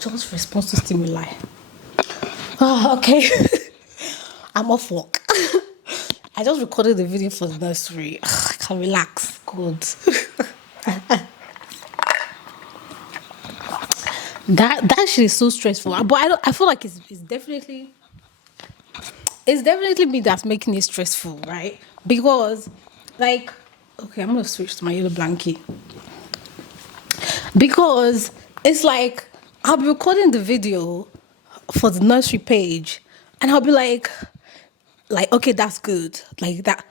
just response to stimuli. Oh, okay. I'm off work. I just recorded the video for the nursery. I can relax. Good. That shit is so stressful. But I feel like it's definitely me that's making it stressful, right? Because like, okay, I'm gonna switch to my yellow blankie. Because it's like I'll be recording the video for the nursery page and I'll be like, okay, that's good. Like that.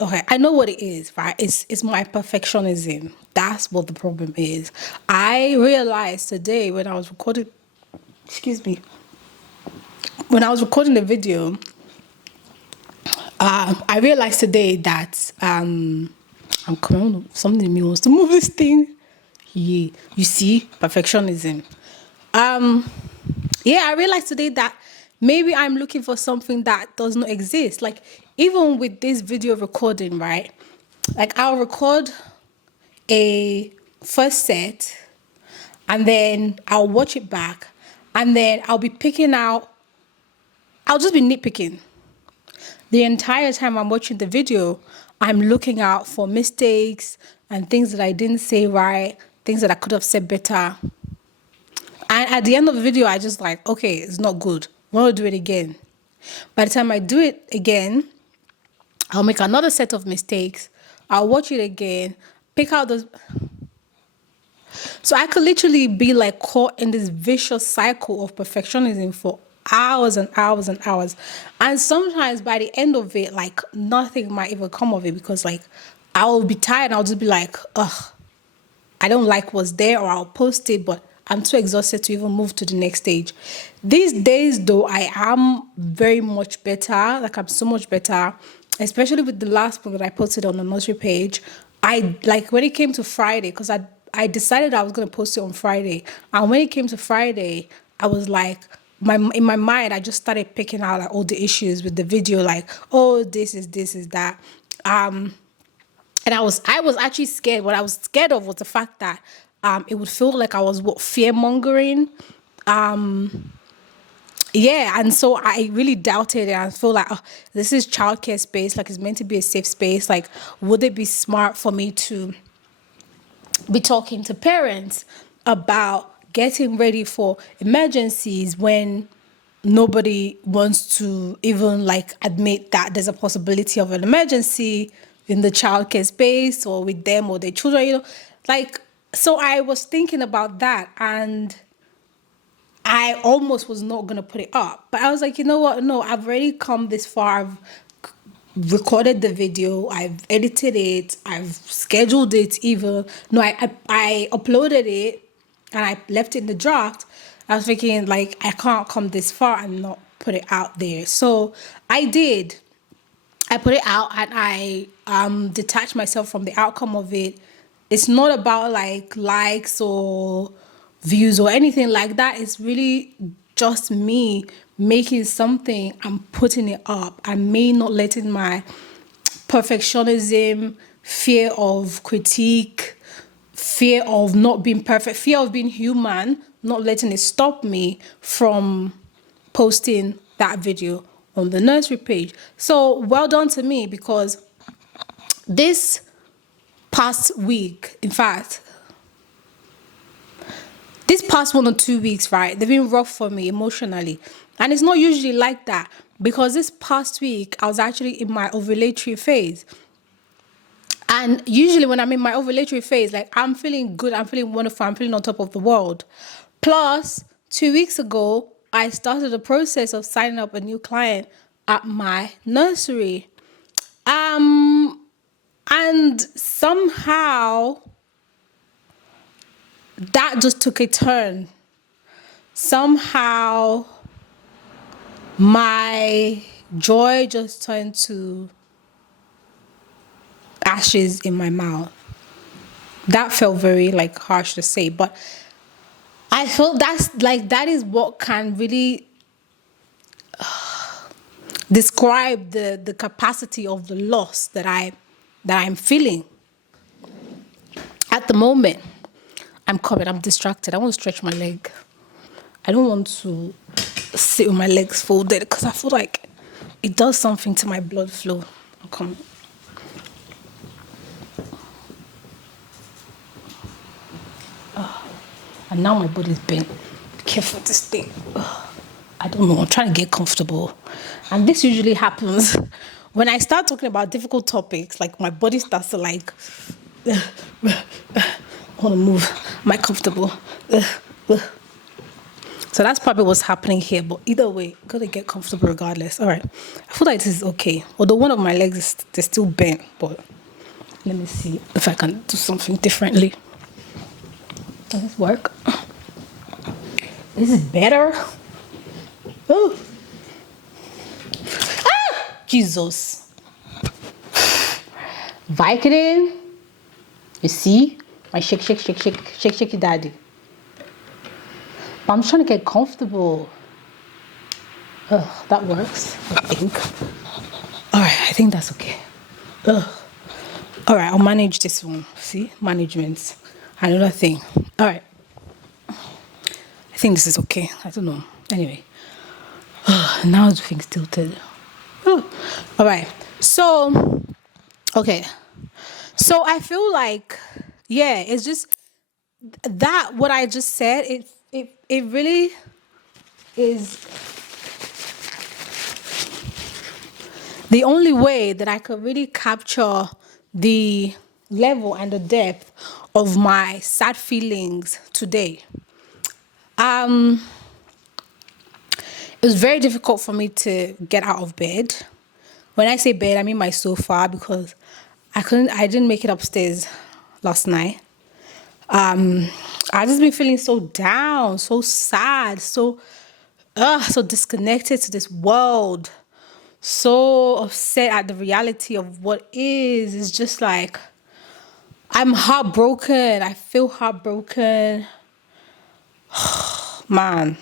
Okay, I know what it is, right? It's my perfectionism. That's what the problem is. I realized today when I was recording, excuse me, when I was recording the video, I realized today that I'm coming on something in me wants to move this thing. Yeah, you see, perfectionism. Yeah, I realized today that maybe I'm looking for something that does not exist. Like even with this video recording, right? Like I'll record a first set and then I'll watch it back and then I'll be picking out, I'll just be nitpicking. The entire time I'm watching the video, I'm looking out for mistakes and things that I didn't say right, things that I could have said better. And at the end of the video, I just like, okay, it's not good. I want to do it again. By the time I do it again, I'll make another set of mistakes. I'll watch it again, pick out those. So I could literally be like caught in this vicious cycle of perfectionism for hours and hours and hours. And sometimes by the end of it, like nothing might even come of it because like I'll be tired and I'll just be like, ugh, I don't like what's there, or I'll post it, but I'm too exhausted to even move to the next stage. These days though, I am very much better. Like I'm so much better, especially with the last one that I posted on the nursery page. I like when it came to Friday, because I decided I was going to post it on Friday. And when it came to Friday, I was like, in my mind, I just started picking out like all the issues with the video, like, oh, this is that. And I was actually scared. What I was scared of was the fact that it would feel like I was fear mongering. Yeah, and so I really doubted it. I feel like, oh, this is childcare space. Like it's meant to be a safe space. Like, would it be smart for me to be talking to parents about getting ready for emergencies when nobody wants to even like admit that there's a possibility of an emergency in the childcare space or with them or their children, like, so I was thinking about that and I almost was not going to put it up, but I was like, you know what? No, I've already come this far. I've recorded the video, I've edited it, I've scheduled it even. No, I uploaded it and I left it in the draft. I was thinking like I can't come this far and not put it out there. So I did. I put it out and I detached myself from the outcome of it. It's not about like likes or views or anything like that. It's really just me making something and putting it up, and me not letting my perfectionism, fear of critique, fear of not being perfect, fear of being human, not letting it stop me from posting that video on the nursery page. So well done to me, because this past week, in fact, this past 1 or 2 weeks, right, they've been rough for me emotionally. And it's not usually like that, because this past week, I was actually in my ovulatory phase. And usually when I'm in my ovulatory phase, like I'm feeling good, I'm feeling wonderful, I'm feeling on top of the world. Plus, 2 weeks ago, I started the process of signing up a new client at my nursery. And somehow that just took a turn. Somehow my joy just turned to ashes in my mouth. That felt very like harsh to say, but I feel that is what can really describe the capacity of the loss that I'm feeling at the moment. I'm distracted. I want to stretch my leg. I don't want to sit with my legs folded because I feel like it does something to my blood flow. Come. And now my body's bent. Be careful with this thing. I don't know. I'm trying to get comfortable. And this usually happens when I start talking about difficult topics. Like my body starts to like, I want to move. Am I comfortable? So that's probably what's happening here. But either way, gotta get comfortable regardless. All right. I feel like this is okay. Although one of my legs is still bent, but let me see if I can do something differently. Does this work? Is it better? Oh. Ah! Jesus. Vicodin. You see? My shake, daddy. But I'm just trying to get comfortable. That works, I think. All right, I think that's okay. All right, I'll manage this one. See? Management. Another thing. All right. I think this is okay. I don't know. Anyway. Now the thing's tilted. All right. So, okay. So I feel like, yeah, it's just that what I just said, it really is the only way that I could really capture the level and the depth of my sad feelings today. It was very difficult for me to get out of bed. When I say bed, I mean my sofa, because I didn't make it upstairs last night. I just been feeling so down, so sad, so disconnected to this world, so upset at the reality of what is. It's just like I'm heartbroken. I feel heartbroken. Man,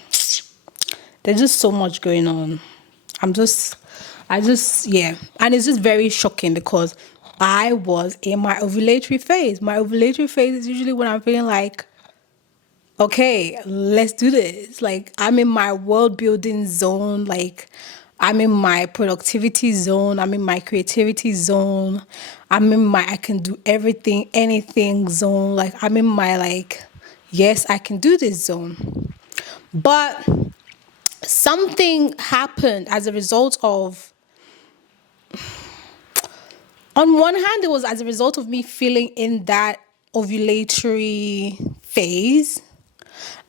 there's just so much going on. Yeah. And it's just very shocking because I was in my ovulatory phase. My ovulatory phase is usually when I'm feeling like, okay, let's do this. Like, I'm in my world building zone. Like, I'm in my productivity zone. I'm in my creativity zone. I'm in my I can do everything, anything zone. Like, I'm in my, like, yes, I can do this zone. But something happened as a result of, on one hand, it was as a result of me feeling in that ovulatory phase.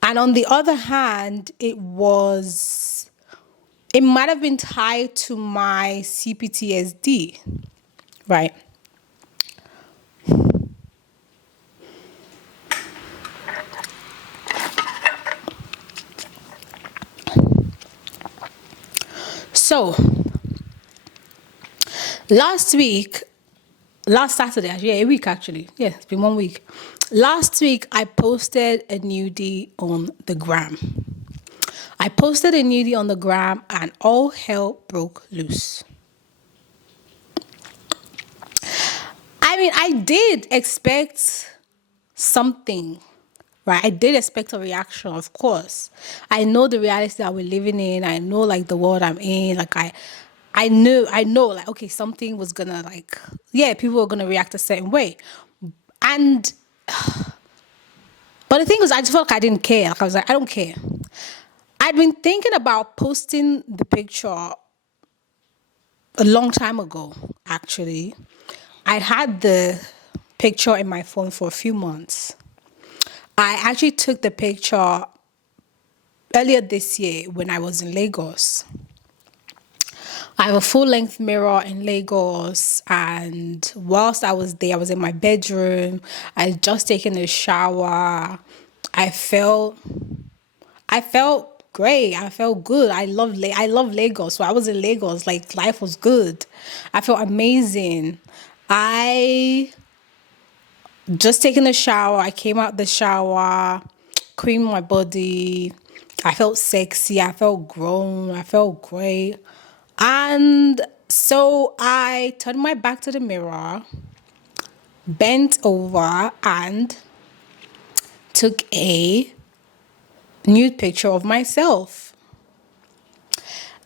And on the other hand, it might have been tied to my CPTSD, right? So, last Saturday, actually, yeah, a week actually. Yeah, it's been 1 week. Last week, I posted a nudie on the gram. And all hell broke loose. I mean, I did expect something, right? I did expect a reaction, of course. I know the reality that we're living in. I know, like, the world I'm in. Like, I know, like, okay, something was gonna, like, yeah, people were gonna react a certain way. And, but the thing was, I just felt like I didn't care. Like, I was like, I don't care. I'd been thinking about posting the picture a long time ago, actually. I'd had the picture in my phone for a few months. I actually took the picture earlier this year when I was in Lagos. I have a full-length mirror in Lagos, and whilst I was there, I was in my bedroom. I had just taken a shower. I felt great. I felt good. I love Lagos. So I was in Lagos. Like, life was good. I felt amazing. I just taken a shower. I came out the shower, creamed my body. I felt sexy. I felt grown. I felt great. And so I turned my back to the mirror, bent over, and took a nude picture of myself.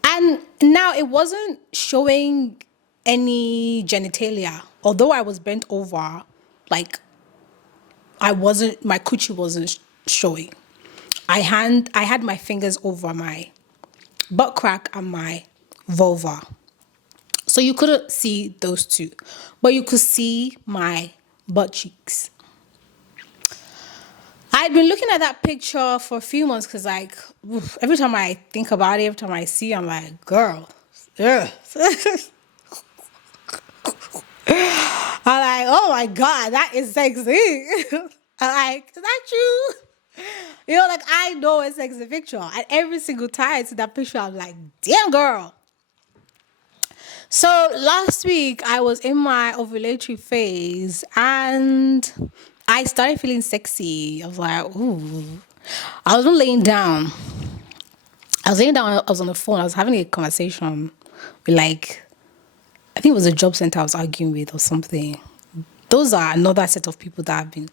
And now it wasn't showing any genitalia. Although I was bent over, like my coochie wasn't showing. I had my fingers over my butt crack and my vulva. So you couldn't see those two, but you could see my butt cheeks. I'd been looking at that picture for a few months because, like, every time I think about it, every time I see it, I'm like, girl, ugh. I'm like, oh my God, that is sexy. I'm like, is that true? You know, like, I know it's sexy picture. And every single time I see that picture, I'm like, damn, girl. So last week I was in my ovulatory phase and I started feeling sexy. I was like, ooh. I was laying down. I was on the phone. I was having a conversation with, like, I think it was a job center I was arguing with or something. Those are another set of people that have been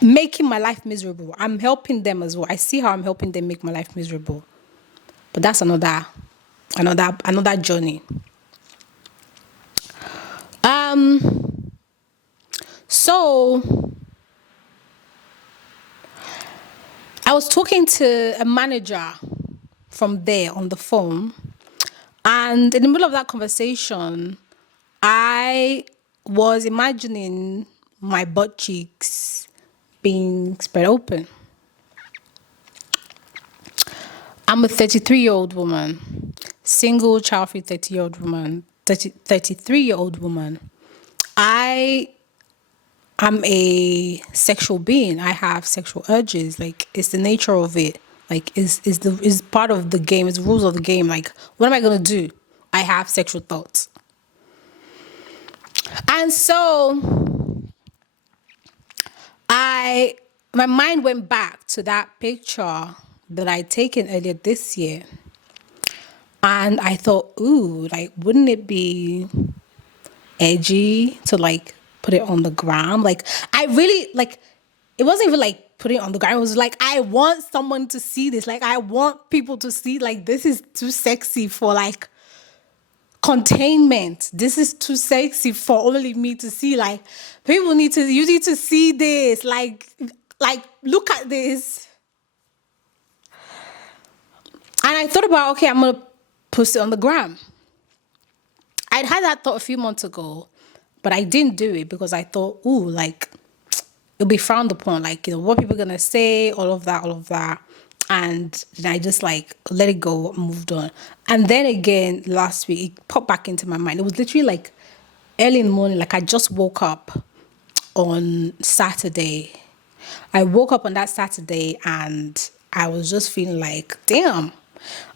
making my life miserable. I'm helping them as well. I see how I'm helping them make my life miserable. But that's another journey. So I was talking to a manager from there on the phone, and in the middle of that conversation, I was imagining my butt cheeks being spread open. I'm a 33-year-old woman, single, child-free 33-year-old woman. I am a sexual being. I have sexual urges. Like, it's the nature of it. Like, is part of the game. It's the rules of the game. Like, what am I gonna do? I have sexual thoughts. And so my mind went back to that picture that I'd taken earlier this year. And I thought, ooh, like, wouldn't it be edgy to, like, put it on the gram? Like, I really, like, it wasn't even like putting it on the gram. It was like, I want someone to see this. Like, I want people to see, like, this is too sexy for, like, containment. This is too sexy for only me to see. Like, you need to see this. Like, look at this. And I thought about, okay, I'm gonna post it on the gram. I'd had that thought a few months ago, but I didn't do it because I thought, ooh, like, it'll be frowned upon. Like, you know, what people are gonna say, all of that. And then I just, like, let it go, moved on. And then again, last week, it popped back into my mind. It was literally like early in the morning. Like, I just woke up on Saturday. I woke up on that Saturday and I was just feeling like, damn.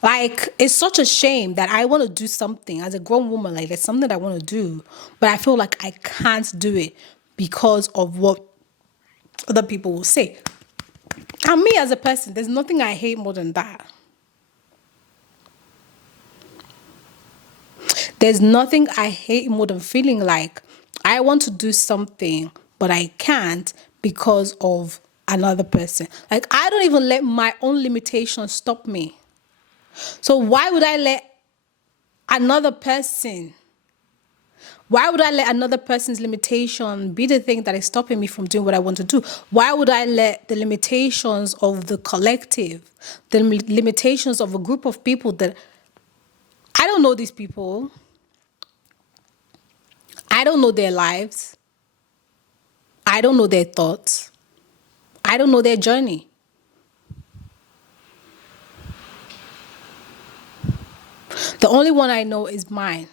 Like, it's such a shame that I want to do something as a grown woman. Like, there's something that I want to do, but I feel like I can't do it because of what other people will say. And me as a person, there's nothing I hate more than that. There's nothing I hate more than feeling like I want to do something, but I can't because of another person. Like, I don't even let my own limitations stop me. So why would I let another person's limitation be the thing that is stopping me from doing what I want to do? Why would I let the limitations of the collective, the limitations of a group of people that I don't know these people, I don't know their lives, I don't know their thoughts, I don't know their journey. The only one I know is mine.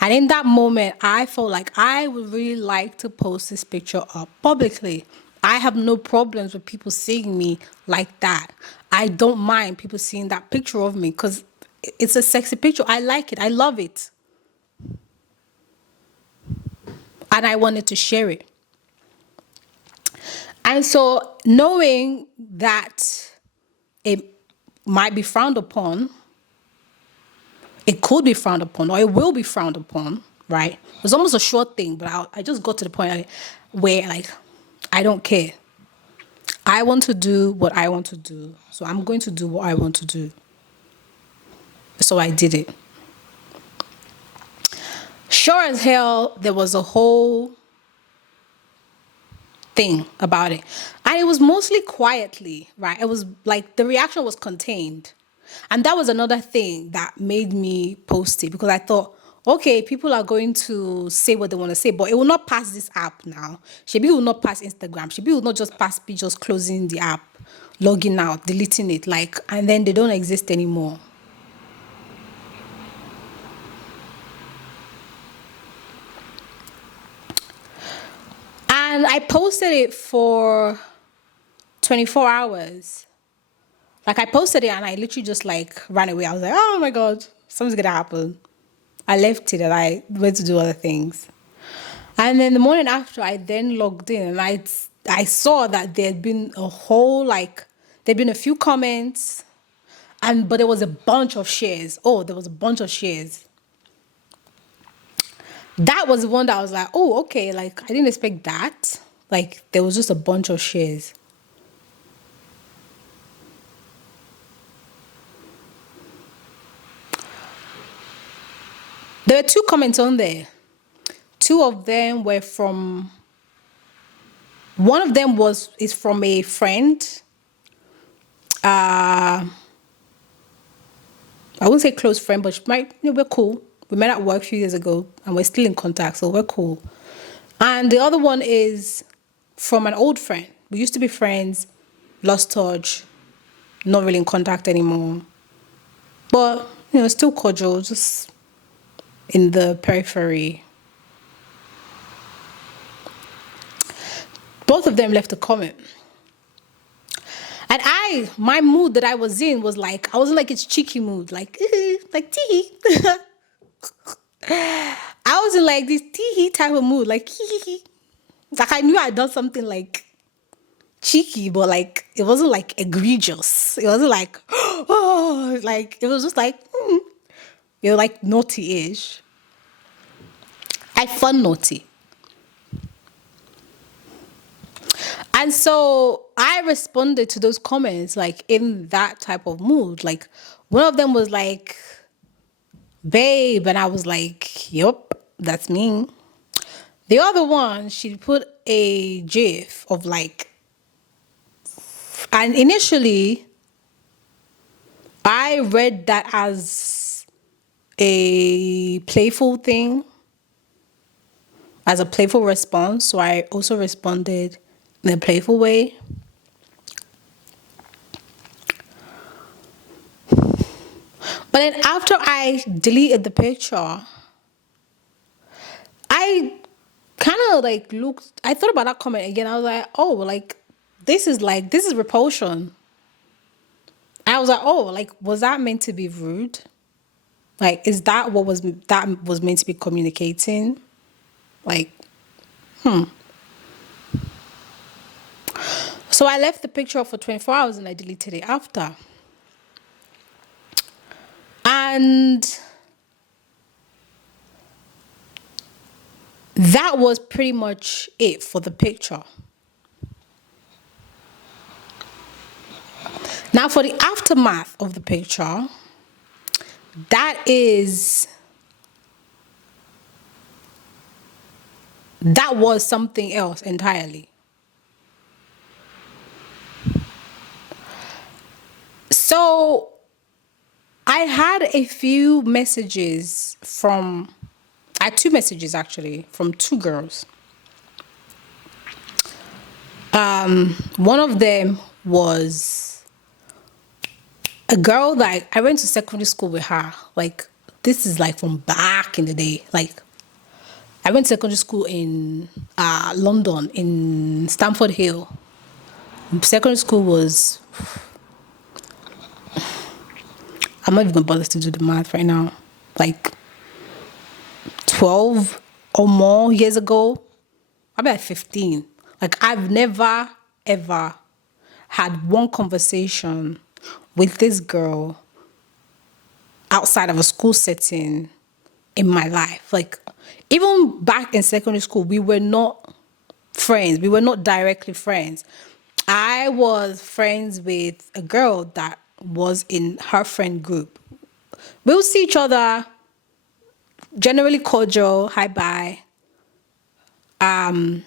And in that moment, I felt like I would really like to post this picture up publicly. I have no problems with people seeing me like that. I don't mind people seeing that picture of me because it's a sexy picture. I like it. I love it. And I wanted to share it. And so knowing that it might be frowned upon, it could be frowned upon, or it will be frowned upon, right? It was almost a short thing, but I just got to the point where, like, I don't care. I want to do what I want to do. So I'm going to do what I want to do. So I did it. Sure as hell, there was a whole thing about it. And it was mostly quietly, right? It was like the reaction was contained. And that was another thing that made me post it, because I thought, okay, people are going to say what they want to say, but it will not pass this app now. Shebi will not pass Instagram. Shebi will not just pass me just closing the app, logging out, deleting it, like, and then they don't exist anymore. And I posted it for 24 hours. Like, I posted it and I literally just like ran away. I was like, oh my God, something's gonna happen. I left it and I went to do other things. And then the morning after, I then logged in and I saw that there had been a whole, like, there'd been a few comments, but there was a bunch of shares. Oh, there was a bunch of shares. That was the one that I was like, oh, okay, like, I didn't expect that. Like, there was just a bunch of shares. There were 2 comments on there. 2 of them were from, one of them is from a friend. I wouldn't say close friend, but we're cool. We met at work a few years ago and we're still in contact, so we're cool. And the other one is from an old friend. We used to be friends, lost touch, not really in contact anymore. But, still cordial, just in the periphery. Both of them left a comment. And my mood that I was in was like, I wasn't like it's cheeky mood, like tee. I was in like this tee type of mood, like hee. Like I knew I'd done something like cheeky, but like it wasn't like egregious. It wasn't like, oh, like it was just like, like naughty-ish. I fun naughty. And so I responded to those comments like in that type of mood. Like one of them was like, babe, and I was like, yup, that's me. The other one, she put a gif of like, and initially I read that as a playful thing, as a playful response. So I also responded in a playful way. But then after I deleted the picture, I kind of like I thought about that comment again. I was like, oh, like this is repulsion. I was like, oh, like, was that meant to be rude? Like, is that what was meant to be communicating? Like, So I left the picture up for 24 hours and I deleted it after. And that was pretty much it for the picture. Now for the aftermath of the picture, that was something else entirely. So I had a few messages I had 2 messages actually from 2 girls. One of them was a girl that I went to secondary school with her. Like, this is like from back in the day. Like, I went to secondary school in London, in Stamford Hill. Secondary school was, I'm not even gonna bother to do the math right now. Like 12 or more years ago. I'm at 15. Like, I've never, ever had one conversation with this girl outside of a school setting in my life. Like, even back in secondary school, we were not friends. We were not directly friends. I was friends with a girl that was in her friend group. We'll see each other, generally cordial, hi bye. Um,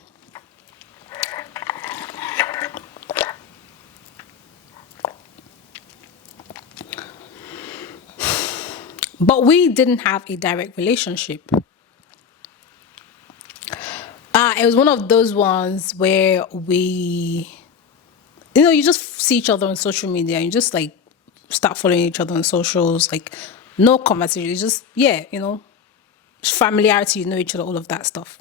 but we didn't have a direct relationship. It was one of those ones where you just see each other on social media and you just like start following each other on socials, like no conversation. It's just, yeah, familiarity, you know each other, all of that stuff.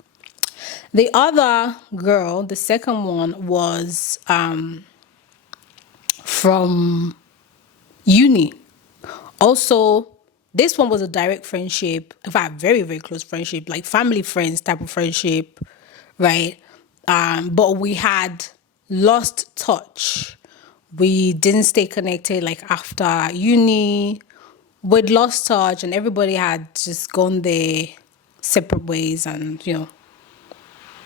The other girl, the second one, was from uni. Also, this one was a direct friendship. In fact, very, very close friendship, like family friends type of friendship, right? But we had lost touch. We didn't stay connected like after uni. We'd lost touch and everybody had just gone their separate ways and,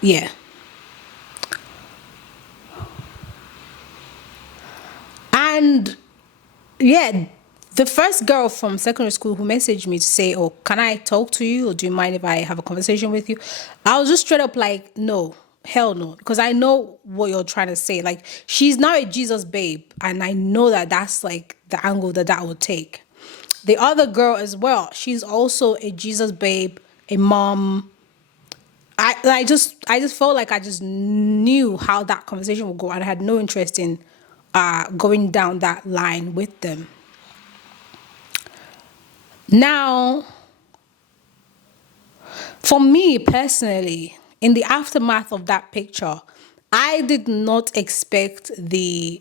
yeah. And yeah, the first girl from secondary school who messaged me to say, "Oh, can I talk to you, or do you mind if I have a conversation with you?" I was just straight up like, "No, hell no," because I know what you're trying to say. Like, she's now a Jesus babe, and I know that that's like the angle that would take. The other girl as well, she's also a Jesus babe, a mom. I just felt like I just knew how that conversation would go, and I had no interest in going down that line with them. Now, for me personally, in the aftermath of that picture, I did not expect the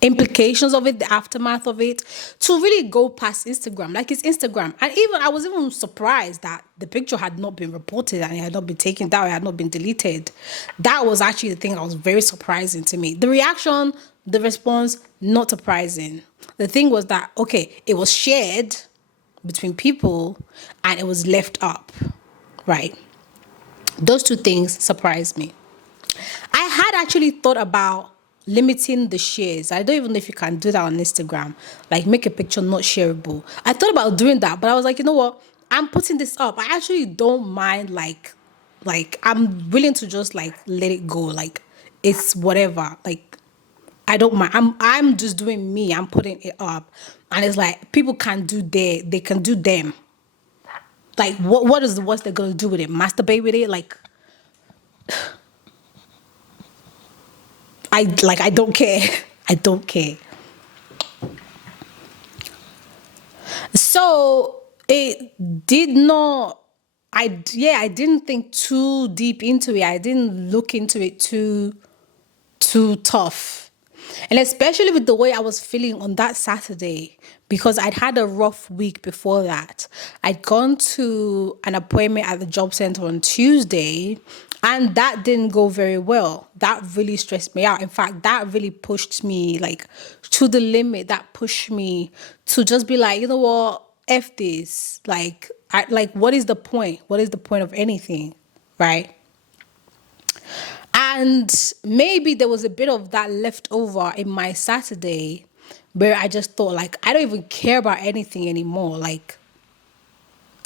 implications of it, the aftermath of it, to really go past Instagram. Like, it's Instagram. And even I was even surprised that the picture had not been reported and it had not been taken down, it had not been deleted. That was actually the thing that was very surprising to me. The reaction, the response, not surprising. The thing was that, okay, it was shared between people and it was left up, right? Those two things surprised me. I had actually thought about limiting the shares. I don't even know if you can do that on Instagram, like make a picture not shareable. I thought about doing that, but I was like, you know what? I'm putting this up. I actually don't mind like I'm willing to just like let it go. Like, it's whatever. Like, I don't mind. I'm just doing me. I'm putting it up. And it's like people can do they can do them. Like, what is the worst they're gonna do with it? Masturbate with it? Like, I don't care. I don't care. So it did not. I didn't think too deep into it. I didn't look into it too tough. And especially with the way I was feeling on that Saturday, because I'd had a rough week before that. I'd gone to an appointment at the job center on Tuesday, and that didn't go very well. That really stressed me out. In fact, that really pushed me like to the limit. That pushed me to just be like, you know what, F this. Like, what is the point? What is the point of anything? Right? And maybe there was a bit of that left over in my Saturday where I just thought, like, I don't even care about anything anymore. Like,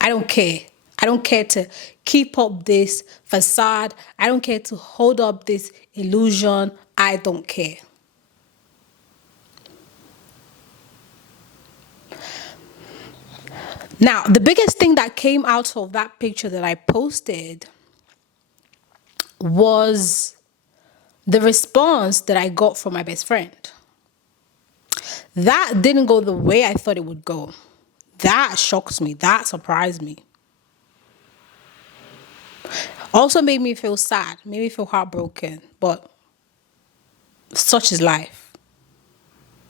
I don't care. I don't care to keep up this facade. I don't care to hold up this illusion. I don't care. Now, the biggest thing that came out of that picture that I posted was the response that I got from my best friend. That didn't go the way I thought it would go. That shocked me. That surprised me. Also made me feel sad, made me feel heartbroken. But such is life.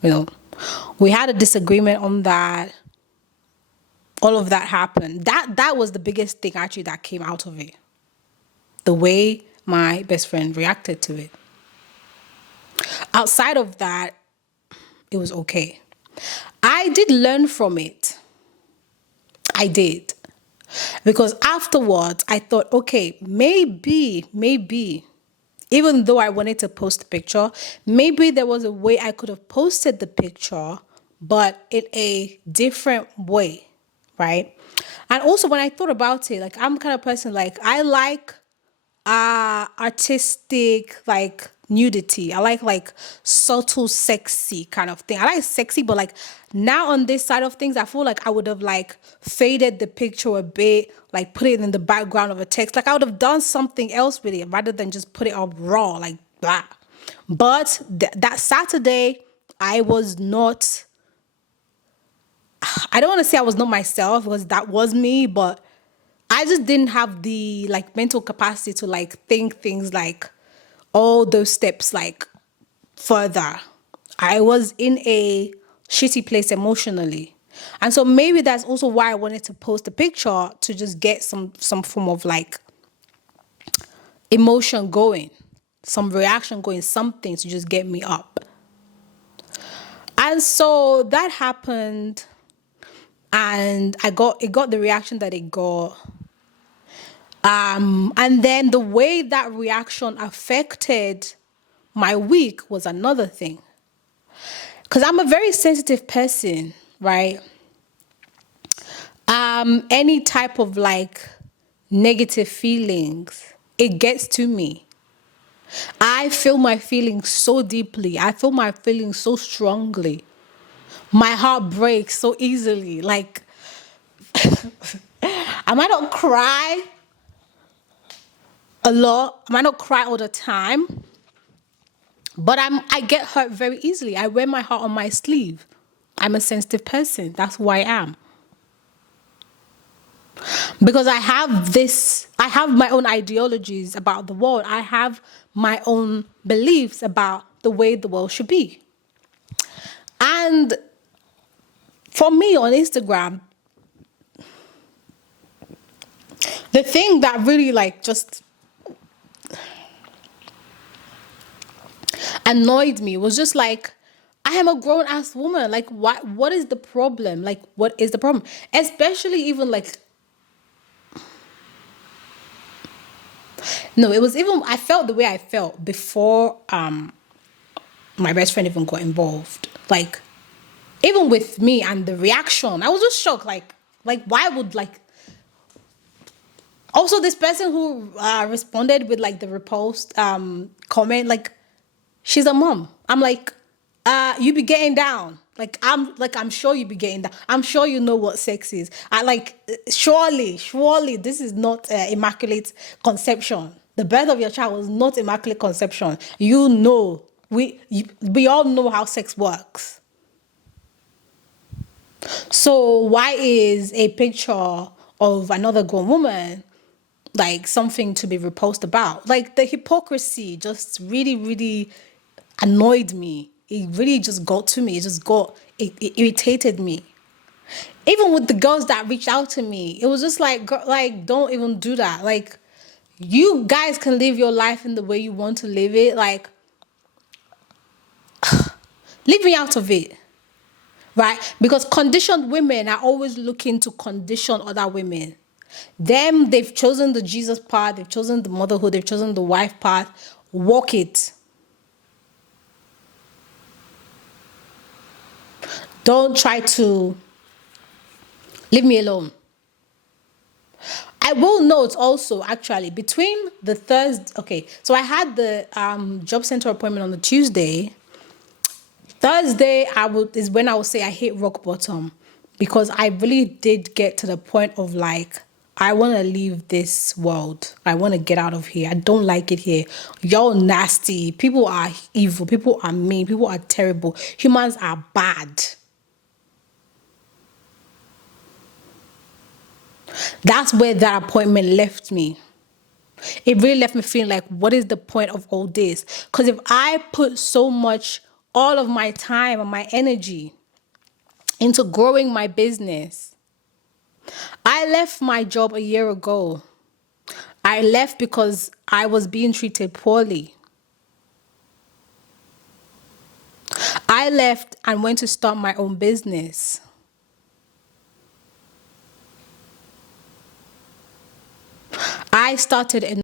You know, we had a disagreement on that. All of that happened. That was the biggest thing actually that came out of it. The way my best friend reacted to it. Outside of that, it was okay. I did learn from it. I did. Because afterwards, I thought, okay, maybe, even though I wanted to post the picture, maybe there was a way I could have posted the picture, but in a different way, right? And also, when I thought about it, like, I'm the kind of person, like, I like artistic, like, nudity. I like subtle sexy kind of thing. I like sexy, but like now on this side of things, I feel like I would have like faded the picture a bit, like put it in the background of a text. Like I would have done something else with it rather than just put it up raw, like blah. But that Saturday, I was not, I don't want to say I was not myself, because that was me, but I just didn't have the like mental capacity to like think things like all those steps like further. I was in a shitty place emotionally. And so maybe that's also why I wanted to post a picture, to just get some form of like emotion going, some reaction going, something to just get me up. And so that happened, and it got the reaction that it got. And then the way that reaction affected my week was another thing. Because I'm a very sensitive person, right? Any type of like negative feelings, it gets to me. I feel my feelings so deeply. I feel my feelings so strongly. My heart breaks so easily. Like, I might not cry a lot. I might not cry all the time. But I get hurt very easily. I wear my heart on my sleeve. I'm a sensitive person. That's who I am. Because I have my own ideologies about the world. I have my own beliefs about the way the world should be. And for me on Instagram, the thing that really like just annoyed me was just like, I am a grown ass woman. Like, what is the problem? Like, what is the problem? Especially even like, no, it was even, I felt the way I felt before my best friend even got involved. Like, even with me and the reaction, I was just shocked. Like why would like, also this person who responded with like the repost comment, like, she's a mom. I'm like, you be getting down. I'm sure you be getting down. I'm sure you know what sex is. I like, surely this is not immaculate conception. The birth of your child was not immaculate conception. You know, we all know how sex works. So why is a picture of another grown woman like something to be repulsed about? Like, the hypocrisy just really, really annoyed me. It really just got to me. It irritated me. Even with the girls that reached out to me, it was just like, like, don't even do that. Like, you guys can live your life in the way you want to live it. Like, leave me out of it. Right? Because conditioned women are always looking to condition other women. They've chosen the Jesus path, they've chosen the motherhood, they've chosen the wife path. Walk it. Don't try to leave me alone. I will note also, actually, between the Thursday, okay, so I had the job center appointment on the Tuesday. Thursday, is when I would say I hit rock bottom, because I really did get to the point of like, I want to leave this world. I want to get out of here. I don't like it here. Y'all nasty. People are evil. People are mean. People are terrible. Humans are bad. That's where that appointment left me. It really left me feeling like, what is the point of all this? Because if I put so much, all of my time and my energy into growing my business, I left my job a year ago. I left because I was being treated poorly. I left and went to start my own business. I started a